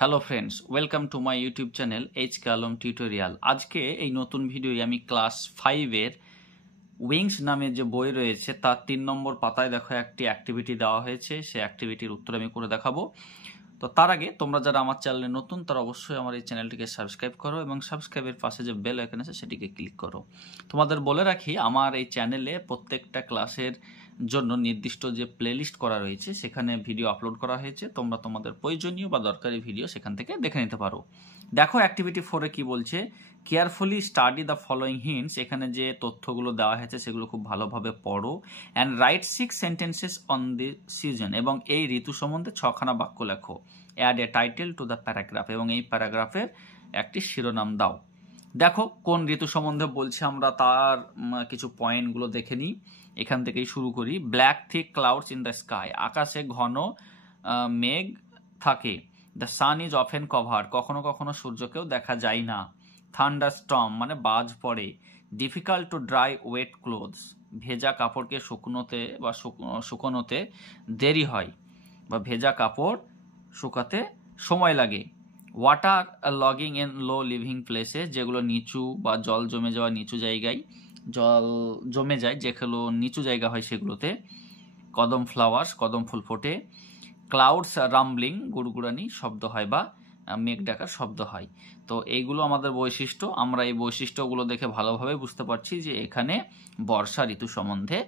Hello friends, welcome to my YouTube channel HK Alam tutorial. আজকে এই নতুন ভিডিওয়ে আমি ক্লাস 5-এর উইংস নামে যে বই রয়েছে তার 3 নম্বর পাতায় দেখো একটি অ্যাক্টিভিটি দেওয়া হয়েছে। সেই অ্যাক্টিভিটির উত্তর আমি করে দেখাবো। তো তার আগে তোমরা যারা আমার চ্যানেলে নতুন তারা অবশ্যই আমার এই চ্যানেলটিকে সাবস্ক্রাইব করো এবং সাবস্ক্রাইবের পাশে যে বেল আইকন আছে সেটিকে ক্লিক করো। তোমাদের বলে রাখি, আমার এই চ্যানেলে প্রত্যেকটা ক্লাসের জন্য নির্দিষ্ট যে প্লেলিস্ট করা রয়েছে সেখানে ভিডিও আপলোড করা হয়েছে। তোমরা তোমাদের প্রয়োজনীয় বা দরকারি ভিডিও সেখান থেকে দেখে নিতে পারো। দেখো অ্যাক্টিভিটি 4-এ কি বলছে, carefully study the following hints. এখানে যে তথ্যগুলো দেওয়া হয়েছে সেগুলো খুব ভালোভাবে পড়ো and write 6 sentences on the season. এবং এই ঋতু সম্বন্ধে 6খানা বাক্য লেখো। Add a title to the paragraph, এবং এই প্যারাগ্রাফের একটি শিরোনাম দাও। দেখো কোন ঋতু সম্বন্ধে বলছে আমরা তার কিছু পয়েন্টগুলো দেখে নিই। এখান থেকেই শুরু করি। Black thick clouds in the sky, আকাশে ঘন মেঘ থাকে। The sun is often cover, কখনো কখনো সূর্যকেও দেখা যায় না। থান্ডার স্টর্ম মানে বাজ পড়ে। Difficult to dry wet clothes, ভেজা কাপড়কে শুকোনোতে দেরি হয় বা ভেজা কাপড় শুকাতে সময় লাগে। Water logging in low living প্লেসে, যেগুলো নিচু বা জল জমে যাওয়া নিচু জায়গায় জল জমে যায়, যেগুলো নিচু জায়গা হয় সেগুলোতে। কদম ফ্লাওয়ার্স, কদম ফুল ফোটে। ক্লাউডস রাম্বলিং, গুড়গুড়ানি শব্দ হয় বা মেঘ ডাকার শব্দ হয়। তো এইগুলো আমাদের বৈশিষ্ট্য। আমরা এই বৈশিষ্ট্যগুলো দেখে ভালোভাবে বুঝতে পারছি যে এখানে বর্ষা ঋতু সম্বন্ধে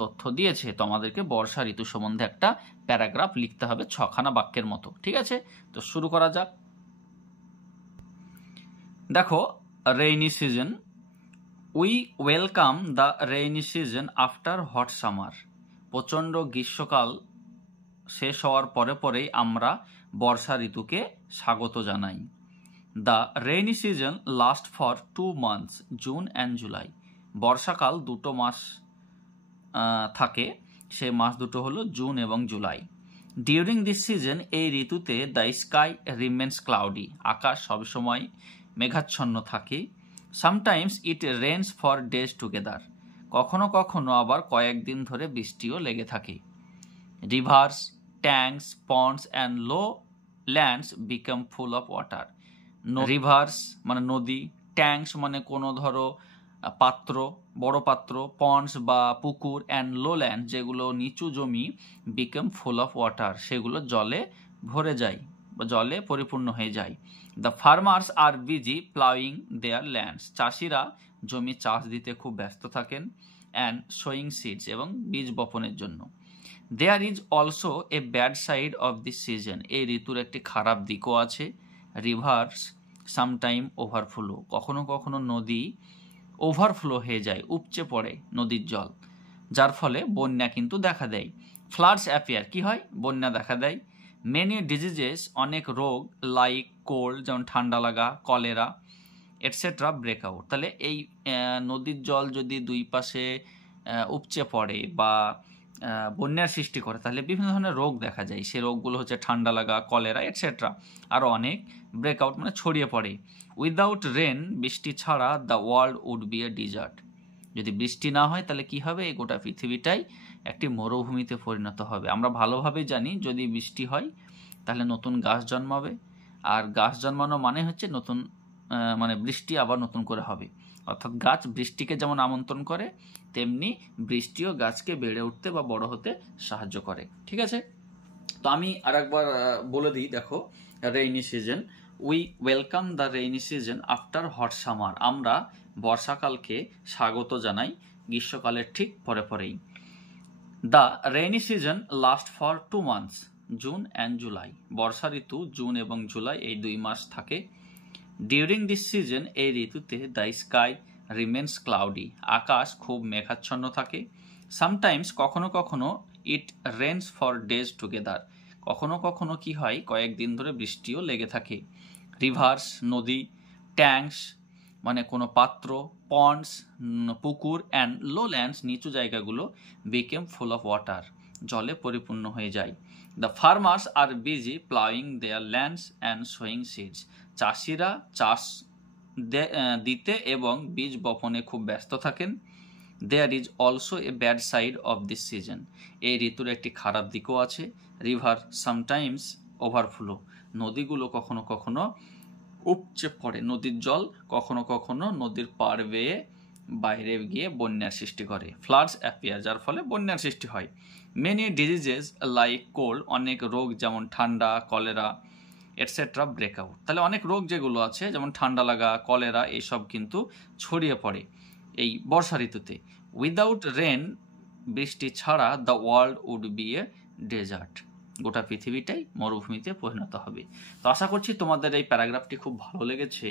তথ্য দিয়েছে। তো আমাদেরকে বর্ষা ঋতু সম্বন্ধে একটা প্যারাগ্রাফ লিখতে হবে 6খানা বাক্যের মতো। ঠিক আছে, তো শুরু করা যাক। দেখো, rainy season. We welcome the rainy season after hot summer. প্রচণ্ড গ্রীষ্মকাল শেষ হওয়ার পরে পরেই আমরা বর্ষা ঋতুকে স্বাগত জানাই। The rainy season last for 2 months, June and July. বর্ষাকাল 2টো মাস থাকে, সেই মাস দুটো হলো জুন এবং জুলাই। ডিউরিং দিস সিজন, এই ঋতুতে দ্য স্কাই রিমেন্স ক্লাউডি, আকাশ সবসময় মেঘাচ্ছন্ন থাকে। Sometimes it rains for days together, কখনো কখনো আবার কয়েকদিন ধরে বৃষ্টিও লেগে থাকে। Rivers, tanks, ponds and low lands become full of water. Rivers মানে নদী, ট্যাঙ্কস মানে কোনো ধরো পাত্র, বড় পাত্র, পন্ডস বা পুকুর, অ্যান্ড লো ল্যান্ড যেগুলো নিচু জমি, বিকাম ফুল অফ ওয়াটার সেগুলো জলে ভরে যায় বা জলে পরিপূর্ণ হয়ে যায়। The farmers are busy ploughing their lands, চাষিরা জমি চাষ দিতে খুব ব্যস্ত থাকেন। অ্যান্ড সোয়িং সিডস, এবং বীজ বপনের জন্য। There is also a bad side of this season, এই ঋতুর একটি খারাপ দিকও আছে। রিভার্স সামটাইম ওভারফ্লো, কখনো কখনো নদী ওভারফ্লো হয়ে যায়, উপচে পড়ে নদীর জল, যার ফলে বন্যা কিন্তু দেখা দেয়। ফ্লাডস অ্যাপিয়ার, কি হয়, বন্যা দেখা দেয়। মেনি ডিজিজেস, অনেক রোগ, লাইক কোল্ড যেমন ঠান্ডা লাগা, কলেরা এটসেট্রা ব্রেক আউট। তাহলে এই নদীর জল যদি দুই পাশে উপচে পড়ে বা বন্যার সৃষ্টি করে তাহলে বিভিন্ন ধরনের রোগ দেখা যায়। সেই রোগগুলো হচ্ছে ঠান্ডা লাগা, কলেরা এটসেট্রা, আরও অনেক। ব্রেকআউট মানে ছড়িয়ে পড়ে। উইদাউট রেন, বৃষ্টি ছাড়া the world would be a desert, যদি বৃষ্টি না হয় তাহলে কি হবে, এই গোটা পৃথিবীটাই একটি মরুভূমিতে পরিণত হবে। আমরা ভালোভাবে জানি যদি বৃষ্টি হয় তাহলে নতুন গাছ জন্মাবে, আর গাছ জন্মানো মানে হচ্ছে নতুন মানে বৃষ্টি আবার নতুন করে হবে। অর্থাৎ গাছ বৃষ্টিকে যেমন আমন্ত্রণ করে তেমনি বৃষ্টিও গাছকে বেড়ে উঠতে বা বড় হতে সাহায্য করে। ঠিক আছে, তো আমি আর একবার বলে দিই। দেখো, rainy season. We welcome the rainy season after hot summer, আমরা বর্ষাকালকে স্বাগত জানাই গ্রীষ্মকালের ঠিক পরে পরেই। The rainy season last for 2 months, June and July. Barsha Ritu June এবং জুলাই এই 2 মাস থাকে। ডিউরিং দিস সিজন, এই ঋতুতে দ্য স্কাই রিমেন্স ক্লাউডি, আকাশ খুব মেঘাচ্ছন্ন থাকে। সামটাইমস, কখনো কখনো, ইট রেন্স ফর ডেজ টুগেদার, কখনো কখনো কি হয়, কয়েকদিন ধরে বৃষ্টিও লেগে থাকে। রিভার্স নদী, ট্যাঙ্কস মানে কোনো পাত্র, পন্ডস পুকুর, অ্যান্ড লো ল্যান্ডস নিচু জায়গাগুলো, বিকেম ফুল অফ ওয়াটার জলে পরিপূর্ণ হয়ে যায়। The farmers are busy ploughing their lands and sowing seeds, চাষিরা চাষ দিতে এবং বীজ বপনে খুব ব্যস্ত থাকেন। There is also a bad side of this season, এই ঋতুর একটি খারাপ দিকও আছে। রিভার সামটাইমস ওভারফ্লো, নদীগুলো কখনো কখনো উপচে পড়ে, নদীর জল কখনো কখনো নদীর পাড় বেয়ে বাইরে গিয়ে বন্যার সৃষ্টি করে। ফ্লাডস অ্যাপিয়ার, যার ফলে বন্যার সৃষ্টি হয়। মেনি ডিজিজেস লাইক কোল্ড, অনেক রোগ যেমন ঠান্ডা, কলেরা এটসেট্রা ব্রেক আউট। তাহলে অনেক রোগ যেগুলো আছে যেমন ঠান্ডা লাগা, কলেরা, এইসব কিন্তু ছড়িয়ে পড়ে এই বর্ষা ঋতুতে। উইদাউট রেন, বৃষ্টি ছাড়া the world would be a desert, গোটা পৃথিবীটাই মরুভূমিতে পরিণত হবে। তো আশা করছি তোমাদের এই প্যারাগ্রাফটি খুব ভালো লেগেছে।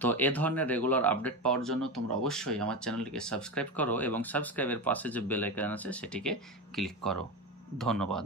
তো এ ধরনের রেগুলার আপডেট পাওয়ার জন্য তোমরা অবশ্যই আমার চ্যানেলটিকে সাবস্ক্রাইব করো এবং সাবস্ক্রাইবের পাশে যে বেল আইকন আছে সেটিকে ক্লিক করো। ধন্যবাদ।